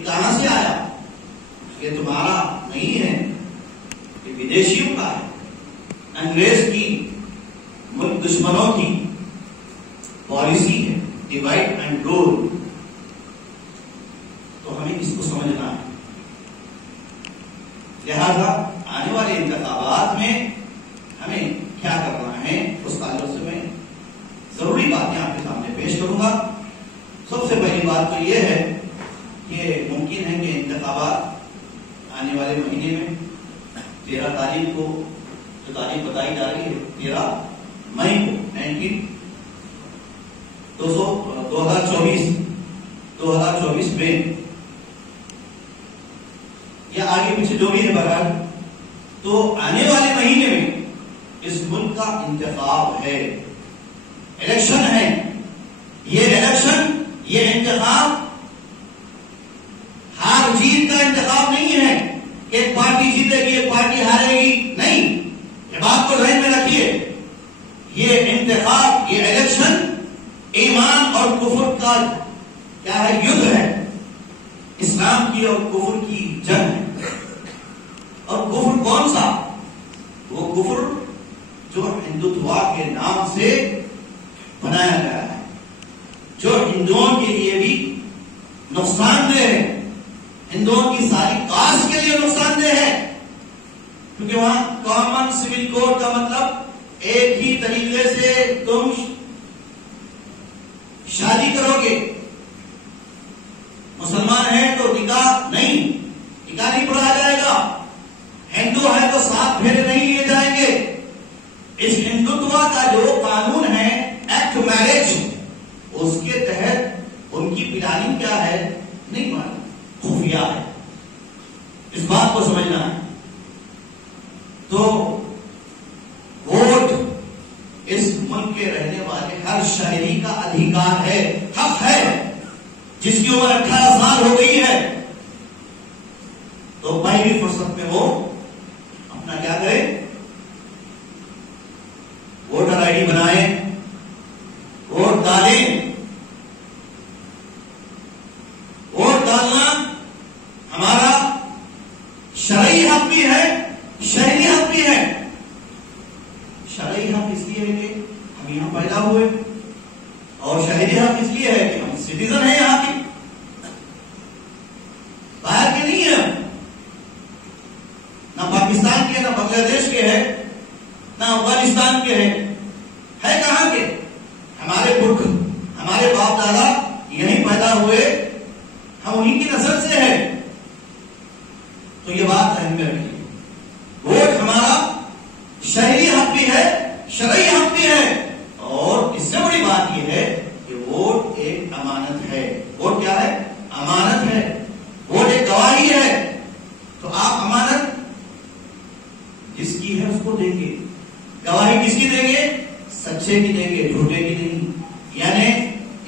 ये कहां से आया? ये तुम्हारा नहीं है, ये विदेशियों का है, अंग्रेज की, मुल्क दुश्मनों की पॉलिसी है, डिवाइड एंड रूल। तो हमें इसको समझना है। लिहाजा आने वाले इंतखाबात में हमें क्या करना है, उस ताल्लुक से मैं जरूरी बातें आपके सामने पेश करूंगा। सबसे पहली बात तो यह है कि मुमकिन है कि इंतखाबात आने वाले महीने में 13 तारीख को, जो तारीख बताई जा रही है 13 मई को 2024 में, या आगे पीछे जो भी है बहरहाल, तो आने वाले महीने में इस मुल्क का इंतखाब है, इलेक्शन है। ये इलेक्शन, ये इंतखाब हार जीत का इंतखाब नहीं है। एक पार्टी जीतेगी, एक पार्टी हारेगी, नहीं। ये बात को ध्यान में रखिए। ये इंतखाब, ये इलेक्शन ईमान और कुफर का क्या है? युद्ध है। इस्लाम की और कुफर की जंग है। और कुफर कौन सा? वो कुफर जो हिंदुत्व के नाम से बनाया गया है, जो हिंदुओं के लिए भी नुकसानदेह है, हिंदुओं की सारी कास्ट के लिए नुकसानदेह है। क्योंकि वहां कॉमन सिविल कोड का मतलब एक ही तरीके से तुम शादी करोगे। मुसलमान है तो निकाह नहीं पढ़ाया जाएगा। हिंदू है तो 7 फेरे नहीं लिए जाएंगे। इस हिंदुत्व का जो कानून है, एक्ट मैरिज, उसके तहत उनकी प्लानिंग क्या है नहीं मालूम, खुफिया है। इस बात को समझना है। तो वोट इस मुल्क के रहने वाले हर शहरी का अधिकार है, हक है। जिसकी उम्र 18 साल हो गई है तो पहली फुर्सत में वो अपना क्या करे, वोटर आईडी बनाए, वोट डालें। वोट डालना हमारा शरई हक भी है, शहरी हक भी है। शरई हक इसलिए है कि हम यहां पैदा हुए, और शहरी हक इसलिए है कि हम सिटीजन हैं यहां के, बाहर के नहीं है। ना पाकिस्तान के, ना बांग्लादेश के है, ना अफगानिस्तान के है कहां के? हमारे पुरख, हमारे बाप दादा यहीं पैदा हुए, हम उन्हीं की नस्ल से है। तो ये बात ध्यान में रखिए। वोट हमारा शहरी हक भी है, शरई हक भी है। और इससे बड़ी बात यह है कि वोट एक अमानत है। वोट क्या है? अमानत है। वोट एक गवाही है। तो आप अमानत जिसकी है उसको देंगे। गवाही किसकी देंगे? सच्चे की देंगे, झूठे की नहीं। यानी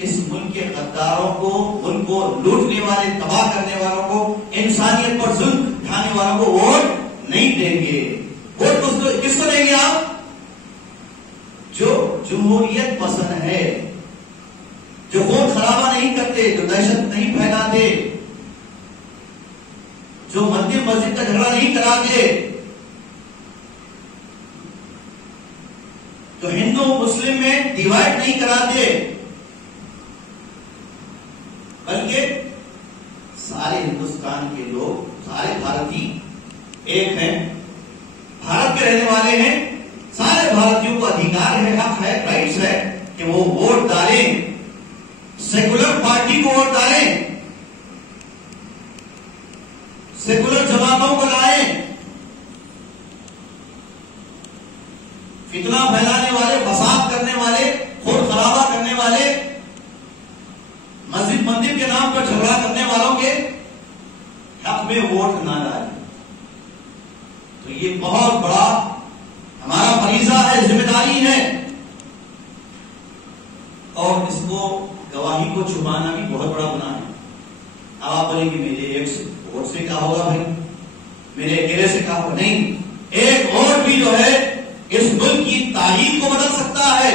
इस मुल्क के गद्दारों को, मुल्क को लूटने वाले, तबाह करने वालों को, इंसानियत पर जुल्म ढाने वालों को वोट नहीं देंगे। वोट किसको देंगे आप? जो जमहूरियत पसंद है, जो खून खराबा नहीं करते, जो दहशत नहीं फैलाते, जो मंदिर मस्जिद का झगड़ा नहीं कराते, जो हिंदू मुस्लिम में डिवाइड नहीं कराते, बल्कि सारे हिंदुस्तान के लोग, सारे भारतीय एक हैं, भारत के रहने वाले हैं। सारे भारतीयों को अधिकार है, हक है, राइट्स है कि वो वोट डालें, सेकुलर पार्टी को वोट डालें, सेकुलर जमातों को लाएं। फितना फैलाने वाले, फसाद करने वाले, खून खराबा करने वाले, मस्जिद मंदिर के नाम पर झगड़ा करने वालों के हक में वोट ना डालें। तो ये बहुत बड़ा हमारा फरीजा है, जिम्मेदारी है। और इसको, गवाही को छुपाना भी बहुत बड़ा गुनाह है। अब आप बोलेंगे मेरे एक वोट से क्या होगा भाई, मेरे अकेले से क्या होगा? नहीं, एक वोट भी जो है इस मुल्क की तारीख को बदल सकता है।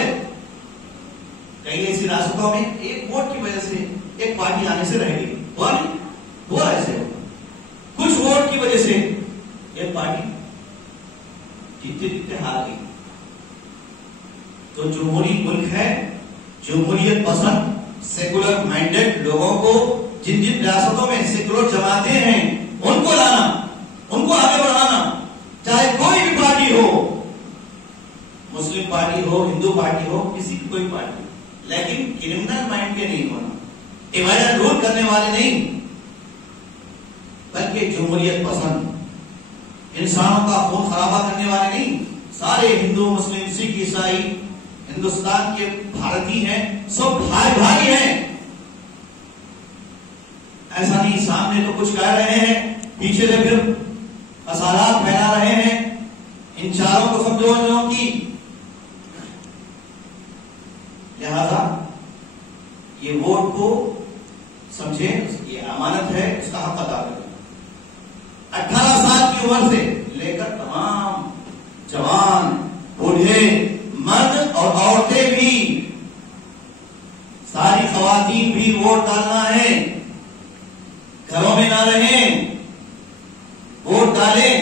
कई ऐसी रियासतों में एक वोट की वजह से एक पार्टी आने से रह गई, हुआ नहीं? हुआ है। तो जमहूरी मुल्क है, जमहूरियत पसंद सेकुलर माइंडेड लोगों को, जिन जिन रियासतों में सेकुलर जमातें हैं उनको लाना, उनको आगे बढ़ाना, चाहे कोई भी पार्टी हो, मुस्लिम पार्टी हो, हिंदू पार्टी हो, किसी की कोई पार्टी, लेकिन क्रिमिनल माइंड के नहीं होना, डिवाइड रूल करने वाले नहीं, बल्कि जमहूरियत पसंद, इंसानों का खून खराबा करने वाले नहीं। सारे हिंदू मुस्लिम सिख ईसाई हिंदुस्तान के भारतीय हैं, सब भाई भाई हैं। ऐसा नहीं सामने तो कुछ कह रहे हैं, पीछे से फिर फसादात फैला रहे हैं। इन चारों को समझो इन लोगों की। लिहाजा ये वोट को समझे, ये अमानत है, इसका हक अदा करें। 18 साल की उम्र से लेकर तमाम जवान, बूढ़े, मर्द और औरतें भी, सारी खवातीन भी वोट डालना है। घरों में ना रहें, वोट डालें।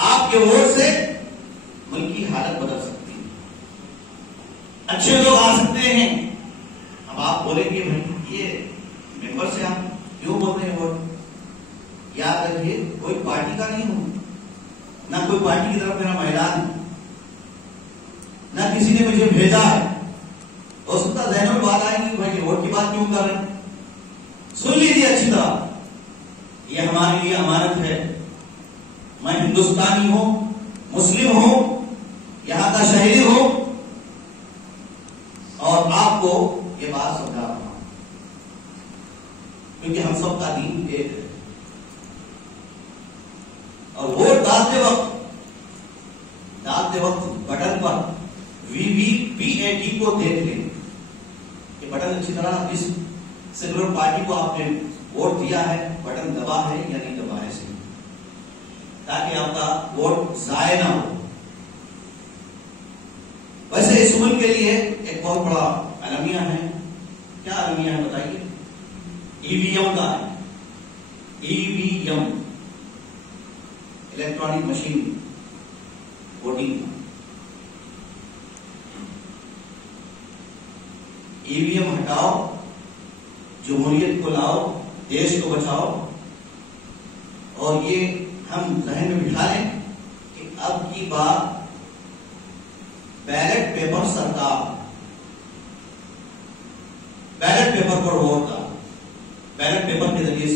आपके वोट से मुल्क की हालत बदल सकती है, अच्छे लोग आ सकते हैं। अब आप बोलेंगे भाई ये मेंबर से आप क्यों बोलते हैं वोट? याद रखिए, कोई पार्टी का नहीं हूं, ना कोई पार्टी की तरफ मेरा मैदान, ना किसी ने मुझे भेजा है। हो सकता है जहनों में बात आएगी कि भाई वोट की बात क्यों कर रहे हैं। सुन लीजिए अच्छी तरह, यह हमारे लिए अमानत है। मैं हिंदुस्तानी हूं, मुस्लिम हूं, यहां का शहरी हूं, और आपको ये बात समझा रहा हूं, क्योंकि हम सबका दीन एक है। और वोट डालते वक्त बटन पर VVPAT को देख लें। ये बटन अच्छी तरह, इस सेकुलर पार्टी को आपने वोट दिया है, बटन दबा है या नहीं दबा है, ताकि आपका वोट जाया ना हो। वैसे इस मुल्क के लिए एक बहुत बड़ा अलमिया है। क्या अलमिया है बताइए? EVM का है। EVM, electronic machine voting. EVM हटाओ, जमहूरियत को लाओ, देश को बचाओ। और ये हम जहन में बिठा लें कि अब की बात बैलेट पेपर सरकार, बैलेट पेपर पर वोट का, बैलेट पेपर के जरिए से